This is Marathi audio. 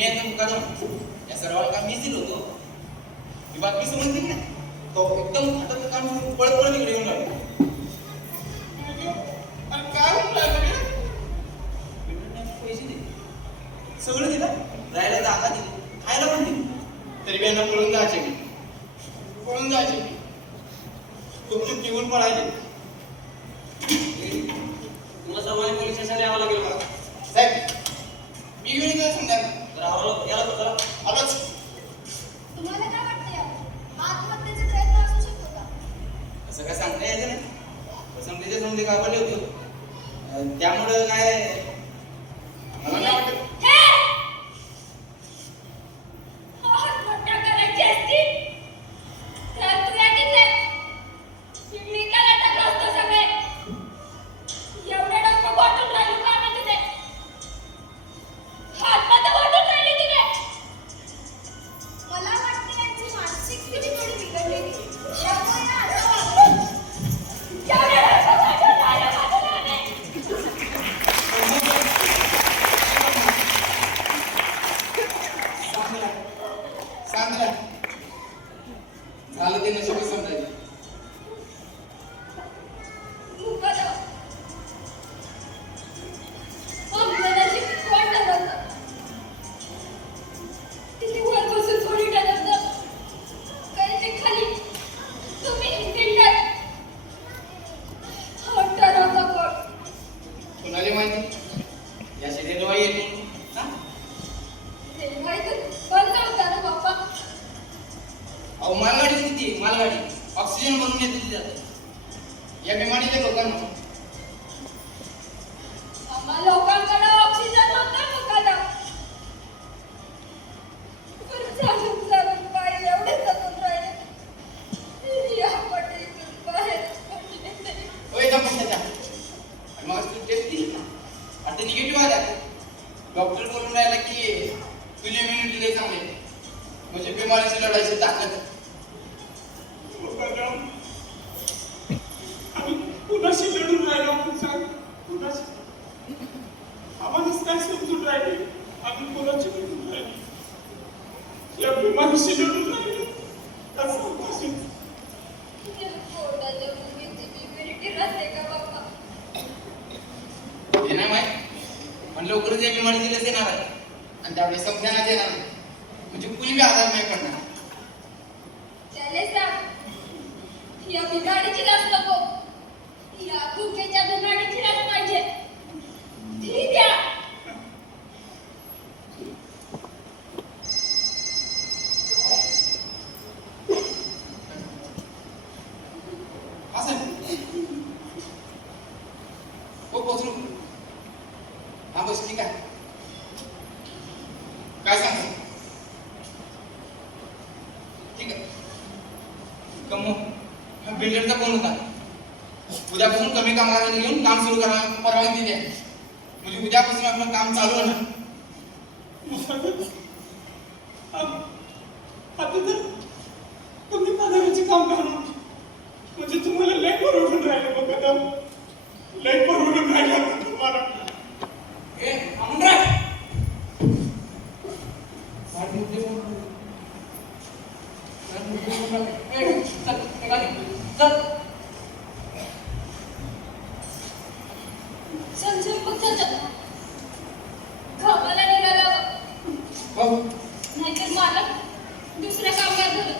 मी आता मुकादम या सर्वांना काम मीच दिलं होतो. ही बातमी समजली ना, तो एकदम हातात काम पळत पळत इकडे येऊन लागला. आणि काय म्हणतो पैसे दिले, सगळं दिलं, राहायला जागा दिली, खायला पण दिली, तरी बी यांना पळून जायचे मी, पळून जायचे मी, गुपचूप निघून पळायचे. तुम्हाला सर्वांनी पोलीस स्टेशनला यावं लागेल का साहेब? मी वेळी काय सांगणार तर याला चला आलोच. तुम्हाला काय वाटतं यावर आत्महत्येचा प्रयत्न असू शकतो का? असं काय सांगता यायचं नाही. समजेचे समजे घाबरले होते, त्यामुळं काय मला काय वाटत. आत्महत्या करायची असती तर तू या तिथे निघाला टाकला असतो सगळे. एवढे डोकं वाटून राहिलो का मी तिथे? आत्महत्या वाटून राहिली तिथे. मला वाटतं यांची मानसिक स्थिती थोडी बिघडलेली, त्यामुळे असं वागलं. एवढे डोकं वाटून राहिलं का तुला मी? सांगला झालं ते नशिबच समजायचं. कुणाला माहिती या शरीराला वाई येते ना. अहो मालगाडी किती, मालगाडी ऑक्सिजन म्हणून येते तिच्यात. या बिमारीच्या लोकांना लोकांकडे ऑक्सिजन होता मुकादम. चालून चालून पाय एवढे जपून राहिले. या पट्टीतून बाहेर पडले तरी. होय जमून त्याच्या. आणि मग तू टेस्ट दिली ना, आता निगेटिव्ह आला. डॉक्टर बोलून राहिला की तुझी इम्युनिटी लई चांगली आहे, म्हणजे बिमारीशी लढायची ताकद. कुणाशी लढून राहिलो आपण सांग? कुणाशी? आम्हालाच काय समजून राहिले? आम्ही कोणाची लढून राहिलो? या बिमारीशी लढून राहिलो कसं कशी? पोटाच्या मुलीची immunity राहते का बाबा? हे नाही माहित, पण लवकरच या बिमारीची लस येणार आहे आणि त्यावेळेस संज्ञानात येणार नाही, म्हणजे कुणी बी आधार नाही पडणार. त्याले सांग, या बिघाडीची लस नको, या भुकेच्या बिघाडीची लस पाहिजे. ती द्या. असं हो पोचलो. हा बस ठीक आहे. काय सांगतो? ठीक आहे. कमो हा बिल्डरचा फोन होता. उद्यापासून कमी कामगारांना घेऊन काम सुरू करायला परवानगी द्या, म्हणजे उद्यापासून आपलं काम चालू होणार. आता तर कमी पगाराचे काम करणार म्हणजे तुम्हाला लय परवडून राहिलं बघ आता. लय परवडून राहिलं तुम्हाला. ए थांबून राह. साठ मुद्दे बोल. साठ मुद्दे बोल. ए चल निघाली चल. चल चल बघ चल. कामाला निघाला हो नाहीतर मालक दुसऱ्या कामगार धरत.